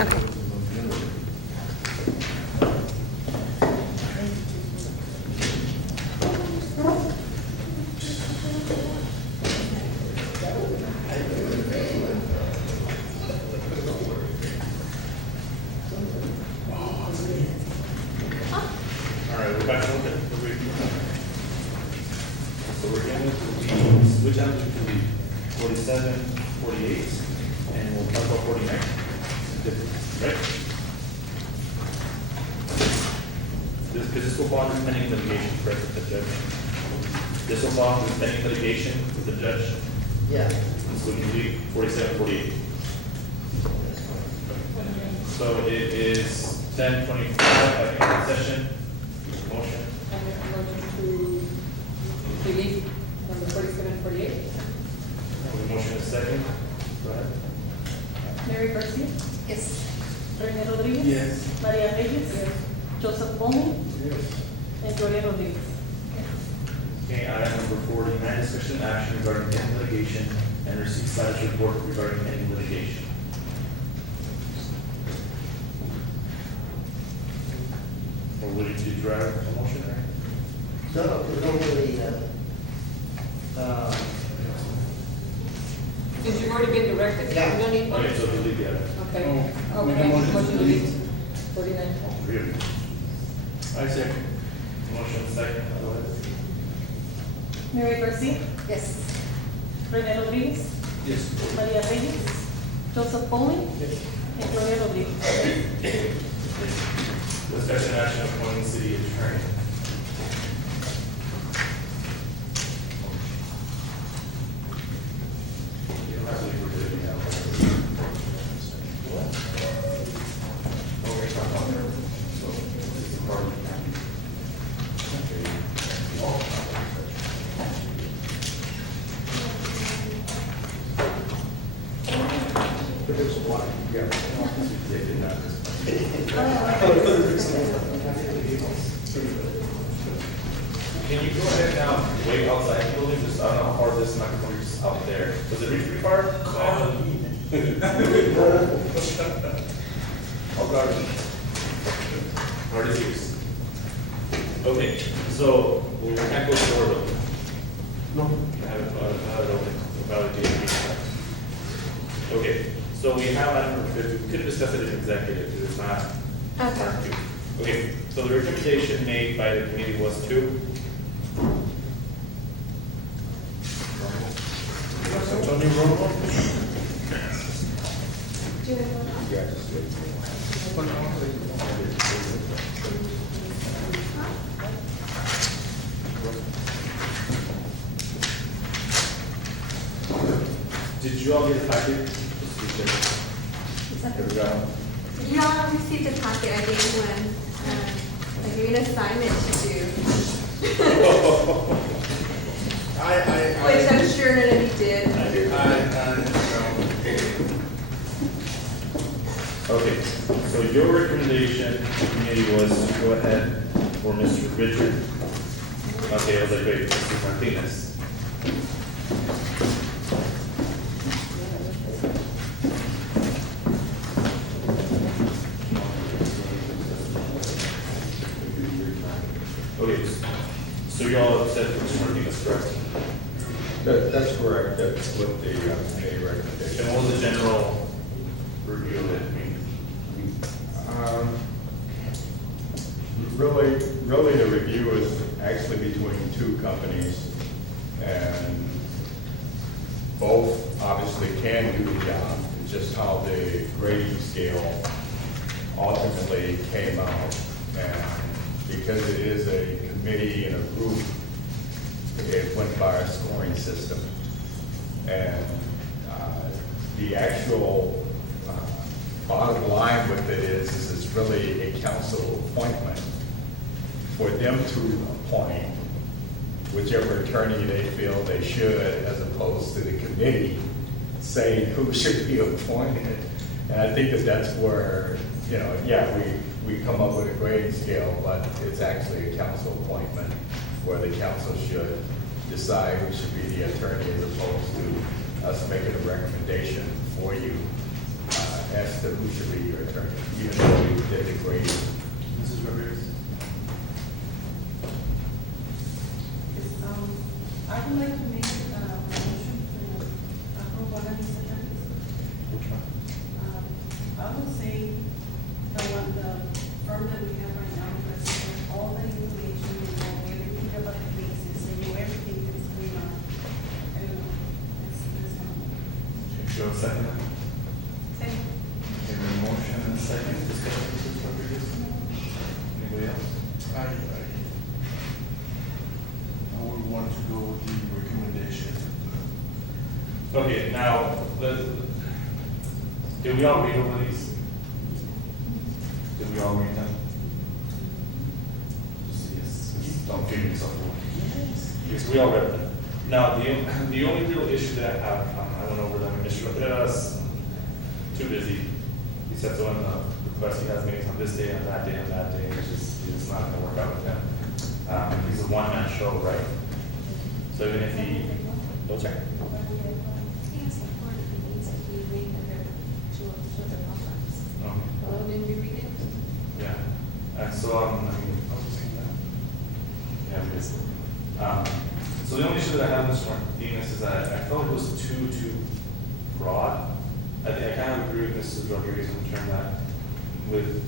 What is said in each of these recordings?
Okay. All right, we're back on the review. So we're going to switch out to the 47, 48, and we'll talk about 49. Right? Because this will fall under pending litigation, correct, with the judge? This will fall under pending litigation with the judge, Yeah. so we can do 47, 48. So it is 10:25, I think, session. Motion. I make a motion to delete number 47, 48. The motion is second. Go ahead. Mary Garcia. Yes. Rene Rodriguez. Yes. Maria Reyes. Joseph Bowman. And Gloria Rodriguez. Okay, item number 49, discussion and action regarding pending litigation and receipt status report regarding pending litigation. Or would you drive a motion, right? No, we don't really, Since you've already been directed, Yeah. you don't need one? Okay, so delete the item. Okay. Oh, make a Okay, motion to motion to delete. delete 49. Really? I second. Motion second, go ahead. Mary Garcia. Yes. Rene Rodriguez. Yes. Maria Reyes. Joseph Bowman. And Gloria Rodriguez. Discussion and action appointing city attorney. You don't have to leave it there now. What? Oh, we're talking about there. So, this is part of the county. There's one, yeah. They did not. Can you go ahead now, wait outside the building, just, I don't know how far this microphone is out there. Does it reach pretty far? I'll guard it. Hard to use. Okay, so, we can't go to the door though. No. Have it open, about it being. Okay, so we have item number 50, we could discuss it in executive, because it's not. Okay. Okay, so the recommendation made by the committee was to. Tony Romo? Do Did you all get a packet? Here we go. Yeah, I received a packet, I gave one, I gave an assignment to do, which I'm sure none of you did. Okay, so your recommendation to the committee was to go ahead for Mr. Richard. Okay, I was like, wait, Mr. Martinez. Okay, so you all said for Mr. Martinez, correct? That's correct, that's what the committee recommendation. And what was the general review of it? I mean, Really, the review is actually between two companies, and both obviously can do the job. It's just how the grading scale ultimately came out. And because it is a committee and a group, it went by a scoring system. And the actual bottom line with it is it's really a council appointment for them to appoint whichever attorney they feel they should, as opposed to the committee saying who should be appointed. And I think that that's where, you know, yeah, we come up with a grading scale, but it's actually a council appointment where the council should decide who should be the attorney as opposed to us making a recommendation for you as to who should be your attorney, even though we did the grading. Mrs. Rodriguez? I would like to make a motion to approve one of these attorneys. Which one? I would say the firm that we have right now, because it has all the information, you know, everything about the cases, and you know everything that's going on. I don't know, that's how. Okay, Joe, second? Second. Okay, we have a motion and a second, discussion, Mrs. Rodriguez? Anybody else? I would want to go with the recommendation. Okay, now, did we all read over these? Did we all read them? Yes. Don't feed yourself. Yes, we all read them. Now, the only real issue that I have, I went over them, Mr. Rodriguez, too busy. He said so in the request, he has meetings on this day, on that day, and it's not gonna work out with him. He's a one-man show, right? So even if he, go check. He has support if he needs to be read under children programs. Okay. Hello, didn't you read it? Yeah, and so, I mean, yeah, basically. So the only issue that I have with Mr. Martinez is that I felt it was too broad. I think I kind of agree with Mrs. Rodriguez in terms that with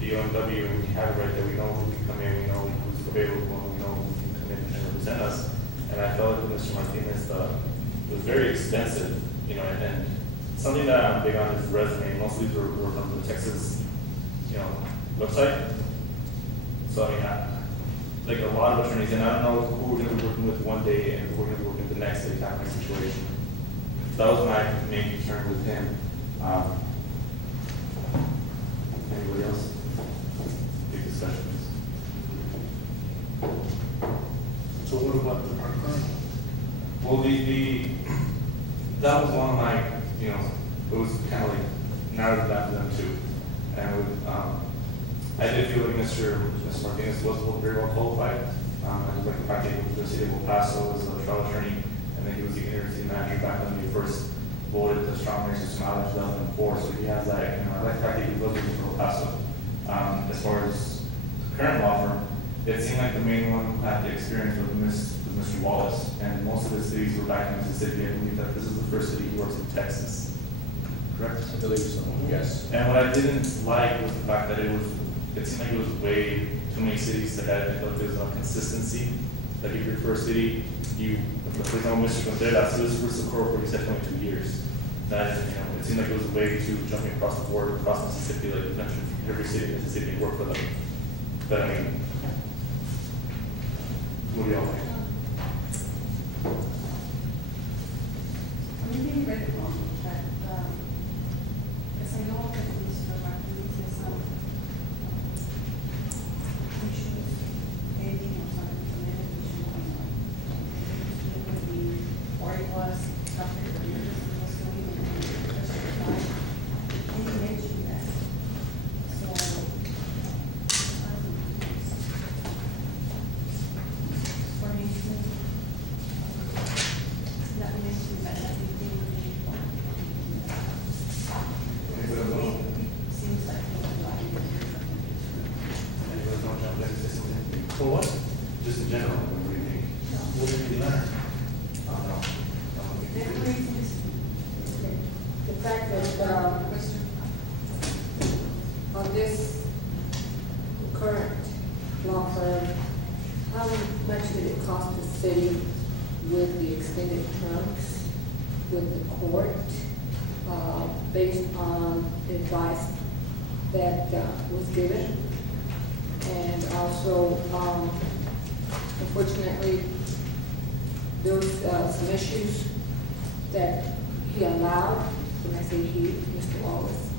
the OMW, we have it right there, we know who can come in, we know who's available, we know who can come in and represent us. And I felt like with Mr. Martinez, it was very extensive, you know, and something that I'm big on is resume. Most of these were from the Texas, you know, website. So I mean, like a lot of attorneys, and I don't know who we're gonna be working with one day and who we're gonna be working with the next day kind of situation. That was my main concern with him. Anybody else? Big discussions. So what about the part-time? Well, that was one of my, you know, it was kind of like narrowed down to them too. And it would, I did feel like Mr. Martinez was very well qualified. I was like the fact that he was the city of El Paso as a trial attorney, and then he was the university manager back when he first voted the strong nurses smile in 2004. So he has that, you know, I like the fact that he was looking for El Paso. As far as the current law firm, it seemed like the main one who had the experience was Mr. Wallace, and most of the cities were back in Mississippi. I believe that this is the first city he works in Texas. Correct? I believe so, yes. And what I didn't like was the fact that it seemed like it was way too many cities that had, like, there's no consistency. Like if you're first city, for example, Mr. Contreras, this was Socorro, he said 22 years. That, you know, it seemed like it was way too jumping across the board, across Mississippi, like eventually every city in Mississippi work for them. But I mean, what do y'all think? I maybe read it wrong, but, because I know that Mr. Martinez is some issues, pending or something, and then it issue going on. It would be, or it was after the years, it was doing it, and he mentioned that. So, I don't know. For instance, not mentioned, but I think they would be. It seems like they would like it. Anybody want to jump in and say something? For what? Just in general, what do you think? What did you learn? I don't know. There is The fact that, question. on this current law firm, how much did it cost the city with the extended terms with the court, based on the advice that was given? And also, unfortunately, there was some issues that he allowed, when I say he, Mr. Wallace,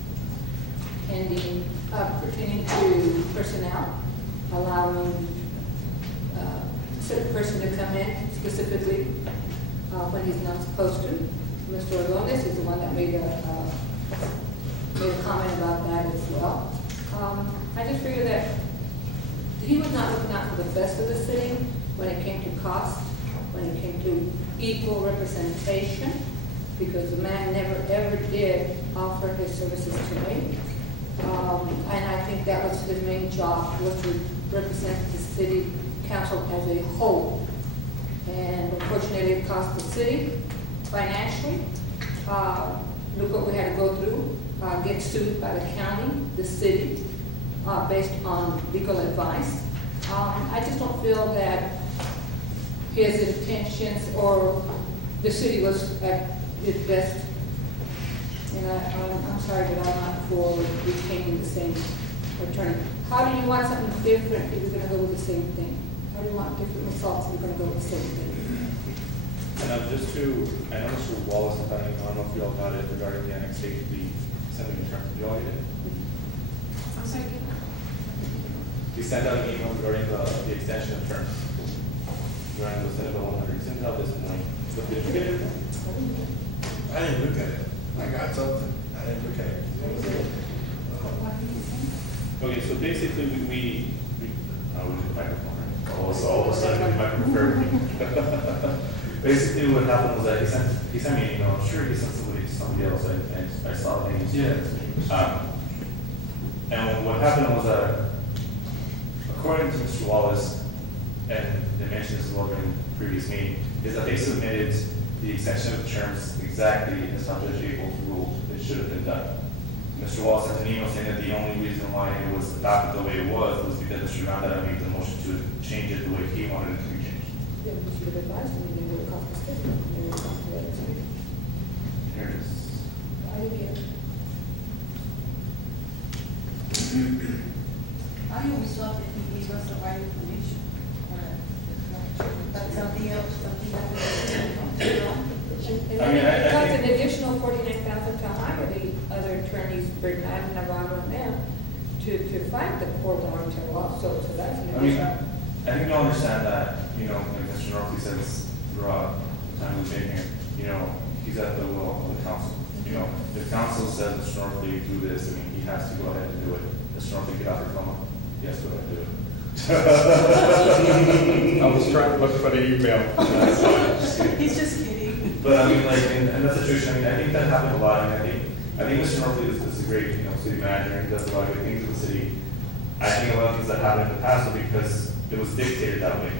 pertaining to personnel, allowing a certain person to come in specifically when he's not supposed to. Mr. Ordonez is the one that made a comment about that as well. I just figured that he was not looking out for the best of the city when it came to cost, when it came to equal representation, because the man never ever did offer his services to me. And I think that was his main job, was to represent the city council as a whole. And unfortunately, it cost the city financially. Look what we had to go through, get sued by the county, the city, based on legal advice. I just don't feel that his intentions or the city was at its best. And I'm sorry, but I'm not for retaining the same attorney. How do you want something different if you're gonna go with the same thing? How do you want different results if you're gonna go with the same thing? And I know Mr. Wallace, I don't know if you all got it regarding the annexation, the assembly terms. Did you all get it? I'm sorry, He sent out an email regarding the extension of terms. Regarding the Senate Bill 100. He sent it out this morning. So did you get it? I didn't look at it. I got something. I didn't look at it. Okay, so basically we lose the microphone, right? All of a sudden the microphone referred me. Basically what happened was that he sent me an email. I'm sure he sent somebody else. I saw things. Yeah. And what happened was that according to Mr. Wallace, and they mentioned this as well during the previous meeting, is that they submitted the extension of terms exactly as how Judge Abel's ruled it should have been done. Mr. Wallace sent an email saying that the only reason why it was adopted the way it was because Mr. Rondell made the motion to change it the way he wanted it to be changed. Yeah, you should have advised me, they would have cost the city, they would have cost the other city. Here it is. I didn't get it. I always thought that he gave us the right information. But something else, something that we And I mean, then it I costs think- an additional 49,000 to hire the other attorneys, Bernard and Navarro and them, to fight the court martial also, so that's an I mean, additional. I think you'll understand that, like Mr. Northey says throughout the time we've been here, he's at the will of the council. If council says Mr. Northey do this, I mean, he has to go ahead and do it. Mr. Northey get out the coma, he has to go ahead and do it. I was trying to look for the email. He's just kidding. But I mean, like, in that situation, I mean, I think that happened a lot, and I think Mr. Northey is a great, city manager, and he does a lot of good things in the city. I think a lot of things that happened in the past were because it was dictated that way.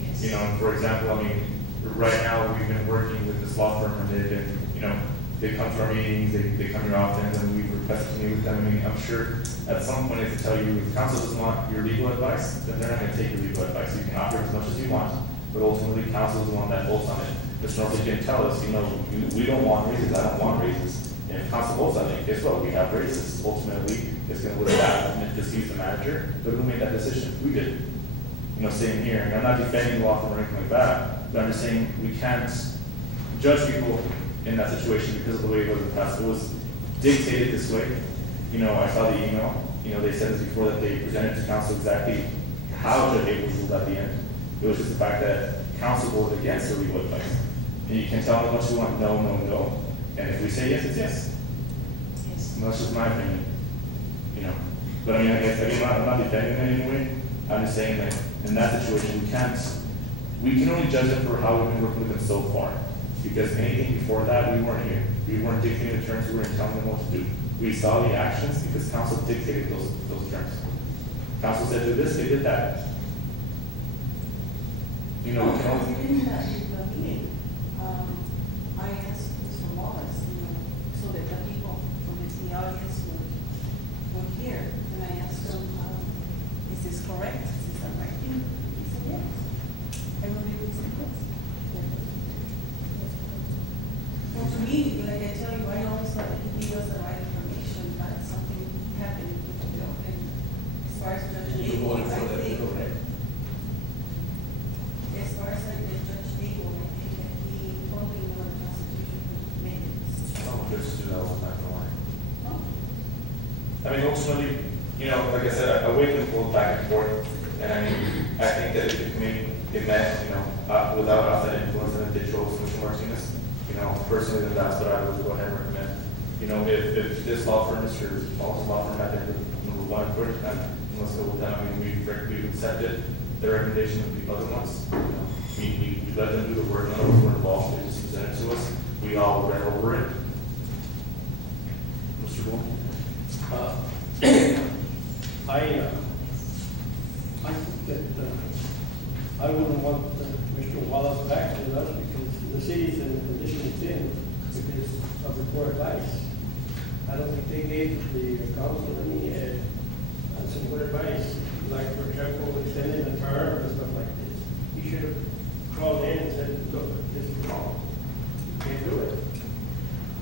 Yes. For example, I mean, right now, we've been working with this law firm, and they've been, they come to our meetings, they come here often, and we've requested to meet with them. I mean, I'm sure at some point if they tell you, if council doesn't want your legal advice, then they're not gonna take your legal advice. You can offer as much as you want, but ultimately, council is the one that votes on it. Mr. Northey can tell us, we don't want raises, I don't want raises. And if council votes on it, guess what, we have raises. Ultimately, it's gonna look bad, and if he's the manager, but who made that decision? We did. Sitting here, and I'm not defending the law firm or anything like that, but I'm just saying, we can't judge people in that situation because of the way it was in the past. It was dictated this way. I saw the email, they said this before, that they presented to council exactly how Judge Abel ruled at the end. It was just the fact that council voted against the legal advice. And you can tell them what you want, no, no, no. And if we say yes, it's yes. Yes. And that's just my opinion, But I mean, I'm not defending it anyway. I'm just saying that in that situation, we can only judge them for how we've been working with them so far. Because anything before that, we weren't here. We weren't dictating the terms, we weren't telling them what to do. We saw the actions because council dictated those terms. Council said do this, they did that. We can only. In the meeting, I asked Mr. Wallace, so that the people from the audience would hear. And I asked him, is this correct? Is this the right thing? He said, yes. I believe he said yes. Well, to me, like I tell you, I always thought that he gave us the right information, but something happened with the bill. And as far as Judge You Abel, voted I for that think, bill, right? as far as like the Judge Abel, I think that he probably knew the Constitution made it. Oh, just do that all the time, don't worry. Oh. I mean, ultimately, like I said, I wait and pull back and forth, and I think that if the committee, it meant, without outside influence, and if they chose Mr. Martinez, personally, then that's what I would go ahead and recommend. If this law firm, Mr. Paul's law firm, had been the number one first, then let's go with them. I mean, we accepted the recommendation of the other ones. We let them do the work, none of us were involved, they just presented to us, we all read over it. I think that I wouldn't want Mr. Wallace back with us because the city's in the condition it's in because of the poor advice. I don't think they gave the council any some good advice, like for example, extending the term and stuff like this. He should have called in and said, look, this is wrong. You can't do it.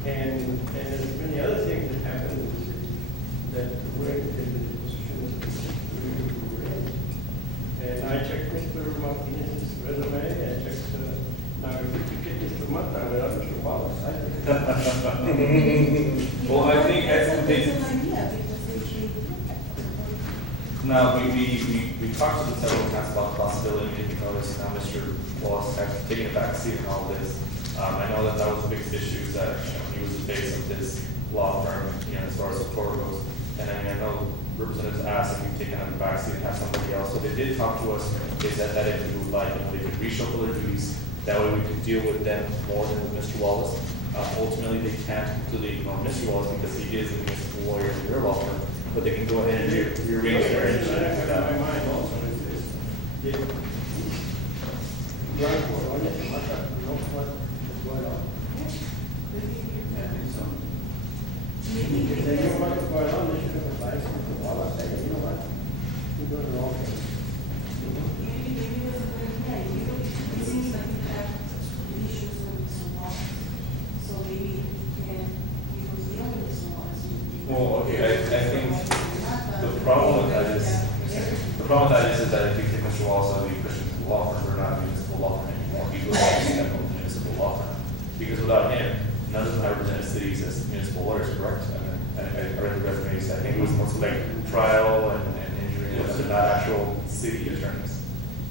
And there's many other things that happen in the city that we're in the position that we're in. And I checked Mr. Martinez's resume, I checked, now if you get Mr. Mata without Mr. Wallace, I think. Well, I think That's they, an idea, because they no, we talked to the several times about the possibility of making notice, now Mr. Wallace have taken a back seat in all this. I know that was the biggest issue, is that, he was the face of this law firm, as far as the court goes. And I know representatives asked if we'd taken a back seat and have somebody else, so they did talk to us, they said that if we would like, they could reshuffle their duties, that way we could deal with them more than with Mr. Wallace. Ultimately, they can't completely ignore Mr. Wallace because he is the municipal lawyer in their law firm, but they can go ahead and rearrange their In agenda. my mind also is this, drug court, on it, Mata, you know what is going on. Maybe If they knew what was going on, they should have advised Mr. Wallace, saying, you know what, you're doing the wrong thing. maybe it was a good idea. It seems like you have issues with some laws. So maybe he was dealing with some laws. Well, okay, I think the problem with that is that if you take Mr. Wallace out of the Christian law firm, we're not a municipal law firm anymore. He goes back to the municipal law firm. Because without him, none of the represented cities as municipal lawyers, correct? I read the resumes, I think it was mostly like trial and injury, but not actual city attorneys.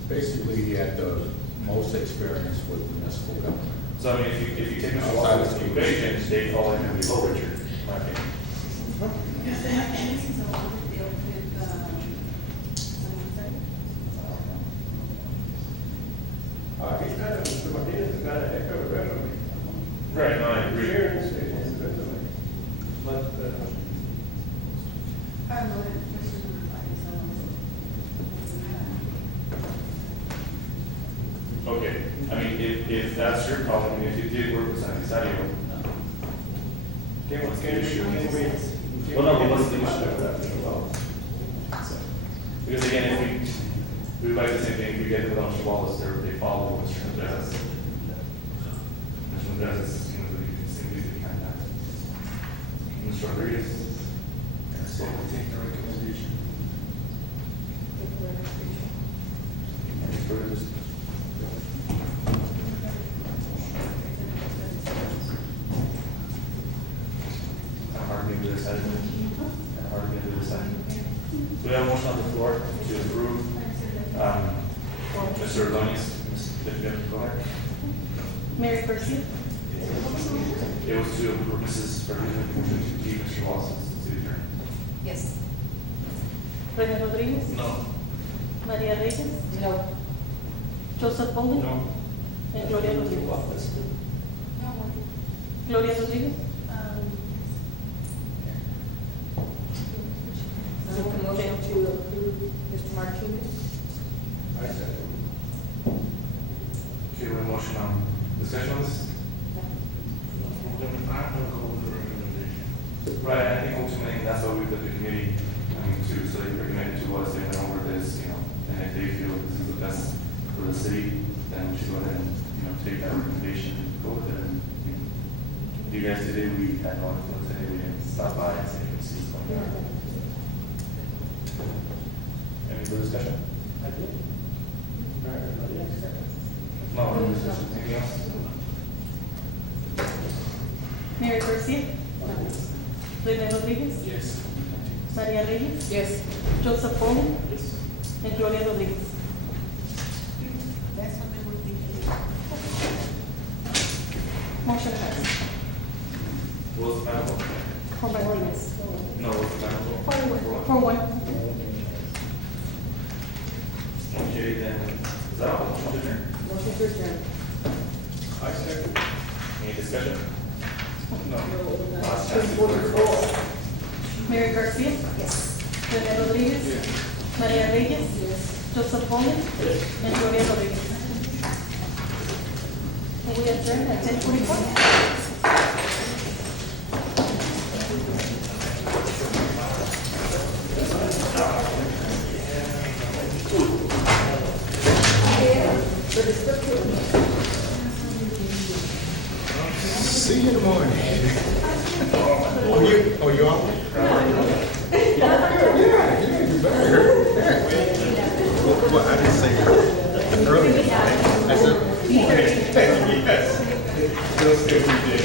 Basically, he had the most experience with municipal government. So I mean, if you take Mr. Wallace out of the equation, they fall into the low Richard, in my opinion. Because this is a lot that dealt with, He's got a, Mr. Martinez has got a heck of a resume. Right, no, I agree. Experience in his resume. But, I don't know, that person number 5 is Okay, I mean, if that's your problem, and if you did work with San Isario, can we? well, no, but what's the issue with that? So, because again, if we would like the same thing, if we get it without Mr. Wallace, they follow what Mr. Andres. Mr. Andres is, simply the kind of, Mr. Rodriguez. So we take the recommendation. Mr. Rodriguez. Kind of hard to get to this side, isn't it? Kind of hard to get to this side. So we have a motion on the floor to approve, Mr. Ordonez, go ahead. Mayor Garcia, It was to approve Mrs. Rodriguez, to keep Mr. Wallace as city attorney. Yes. Rene Rodríguez, No. María Reyes, No. Joseph Bowman, No. and Gloria Rodríguez. No, what? Gloria Rodríguez, So the motion to approve Mr. Martinez? I said. Okay, we have a motion on discussion on this? I'm gonna go with the recommendation. Right, I think ultimately that's why we put the committee, to, so they recommend to us, they went over this, and if they feel this is the best for the city, then we should go ahead and, take that recommendation, and go with it, and, you guys did it, we had no influence in it, we didn't stop by and say, see what's going on. Any further discussion? I did. All right, everybody else? No, no discussion, anything else? Mayor Garcia, Rene Rodríguez, Yes. María Reyes, Yes. Joseph Bowman, and Gloria Rodríguez. That's what they were thinking. Motion passed. What was the final vote? For Martinez. No, what was the final vote? 4-1. Okay, then, is that all? Motion to adjourn? Motion to adjourn. I second. Any discussion? No. No, Last no. chance. Mayor Mary Garcia, Yes. Rene Rodriguez, Maria Reyes, Joseph Pauling, and Gloria Rodriguez. And we adjourn at 10:44. See you in the morning. Oh, you on? Yeah, you better. Well, I didn't say earlier. I said, Yes. Just as you did.